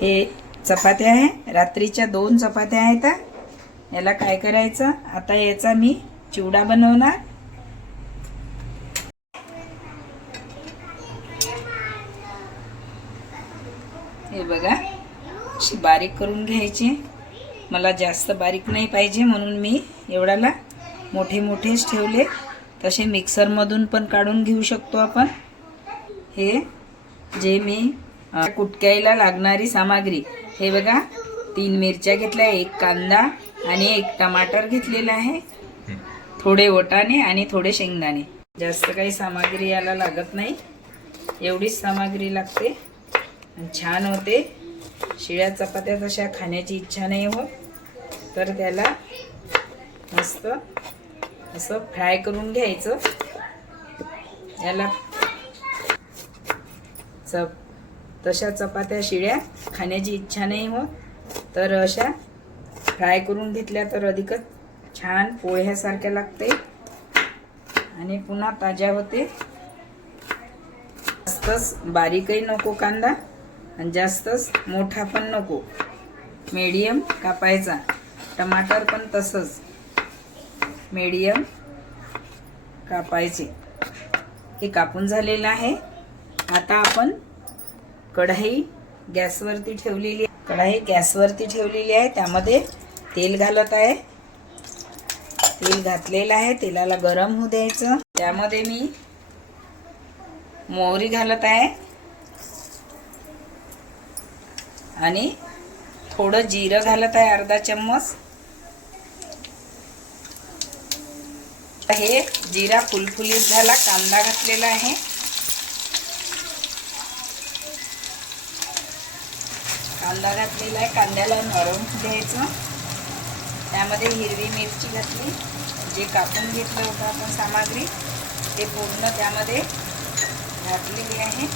हे चपात्या आहे. रात्रीच्या दोन चपात्या आहेत. याला काय करायचं? आता याचा मी चिवडा बनवणार. हे बघा अशी बारीक करून घ्यायची. मला जास्त बारीक नाही पाहिजे म्हणून मी एवढ्याला मोठे मोठेच ठेवले. तसे मिक्सरमधून पण काढून घेऊ शकतो आपण. हे जे मी कुटक्याईला कुटक्याला लागणारी सामग्री. हे बघा तीन मिरच्या घेतल्या एक कांदा आणि एक टमाटर घेतलेला आहे. थोडे वटाणे आणि थोडे शेंगदाणे. जास्त काही सामग्री याला लागत नाही. एवढीच सामग्री लागते. छान होते. शिळ्या चपात्या तशा खाण्याची इच्छा नाही होत तर त्याला मस्त असं फ्राय करून घ्यायचं. याला चप तशा चपात्या शिळ्या खाण्याची इच्छा नाही होत तर अशा फ्राय करून घेतल्या तर अधिकच छान पोह्यासारख्या लागते आणि पुन्हा ताज्या होते जास्तच बारीकही नको कांदा आणि जास्तच मोठा पण नको. मीडियम कापायचा. टमाटर पण तसंच मीडियम कापायचे. हे कापून झालेलं आहे. आता आपण कढाई गॅसवरती ठेवलेली कढाई गॅसवरती ठेवलेली आहे. त्यामध्ये तेल घालत आहे. तेल घातलेलं आहे. तेलाला गरम होऊ द्यायचं. त्यामध्ये मी मोहरी घालत आहे. आणि थोडं जिरं घालत आहे. अर्धा चम्मच. हे जिरा फुलफुलीत झाला. कांदा घातलेला आहे. कांदा घातलेला आहे कांद्याला नरम द्यायचं त्यामध्ये हिरवी मिरची घातली. जे कापून घेतलं होतं आपण सामग्री ते पूर्ण त्यामध्ये घातलेली आहे.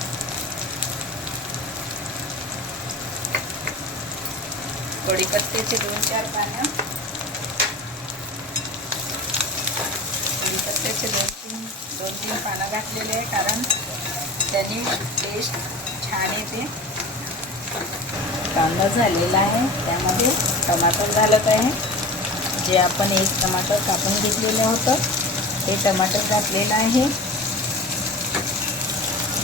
कढीपत्त्याचे दोन चार पानं कढीपत्त्याचे दोन तीन दोन तीन पानं घातलेले आहे कारण त्यांनी टेस्ट छान येते. कांदा झालेला आहे. त्यामध्ये टमाटर घालत आहे. जे आपण एक टमाटर कापून घेतलेलं होतं ते टमाटर घातलेलं आहे.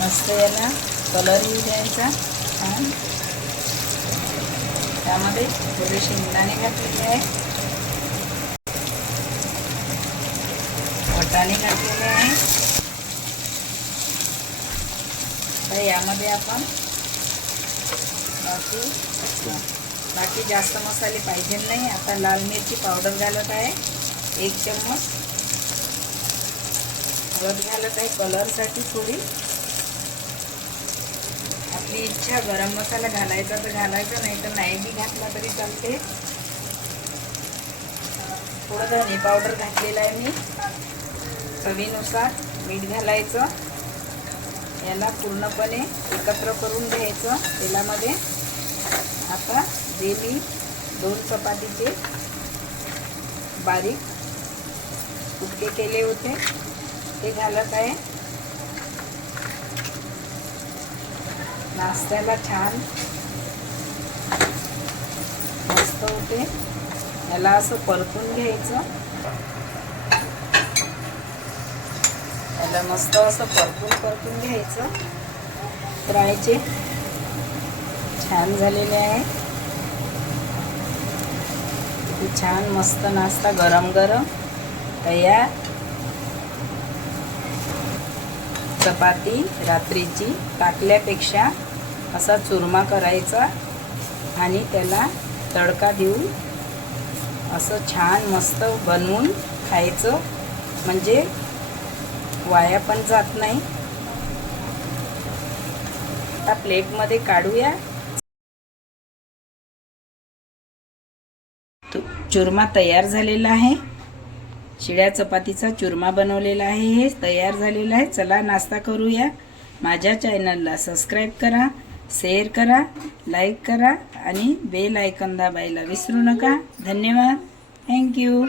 मस्त याला कलर येऊ द्यायचा. छान. त्यामध्ये थोडे शेंगदाणे घातलेले आहे. वटाणे घातलेले आहे. तर यामध्ये आपण बाकी? बाकी जास्त मसाले पाहिजे नाही. आता लाल मिरची पावडर घालत आहे. एक चम्मच. हळद घालत आहे. कलरसाठी थोडी. आपली इच्छा गरम मसाला घालायचा तर घालायचा नाही तर नाही बी घातला तरी चालते. थोडं धने पावडर घातलेला आहे मी. चवीनुसार मीठ घालायचं. याला पूर्णपणे एकत्र करून घ्यायचं तेलामध्ये. आता जे मी दोन चपातीचे बारीक कुटके केले होते ते घालत आहे. नाश्त्याला छान मस्त होते. याला असं परतून घ्यायचं. याला मस्त असं परतून परतून घ्यायचं. फ्रायचे छान झालेले आहे. किती छान मस्त नाश्ता गरम गरम. तयार. चपाती रात्रीची टाकल्यापेक्षा असा चुरमा करायचा आणि त्याला तडका देऊन असं छान मस्त बनवून खायचं. म्हणजे वाया पण जात नाही. आता प्लेटमध्ये काढूया. चुरमा तयार झालेला आहे. शिळ्या चपातीचा चुरमा बनवलेला आहे. हे तयार झालेला आहे. चला नाश्ता करूया. माझ्या चॅनलला सबस्क्राईब करा शेअर करा लाईक करा आणि बेल आयकन दाबायला विसरू नका. धन्यवाद. थँक्यू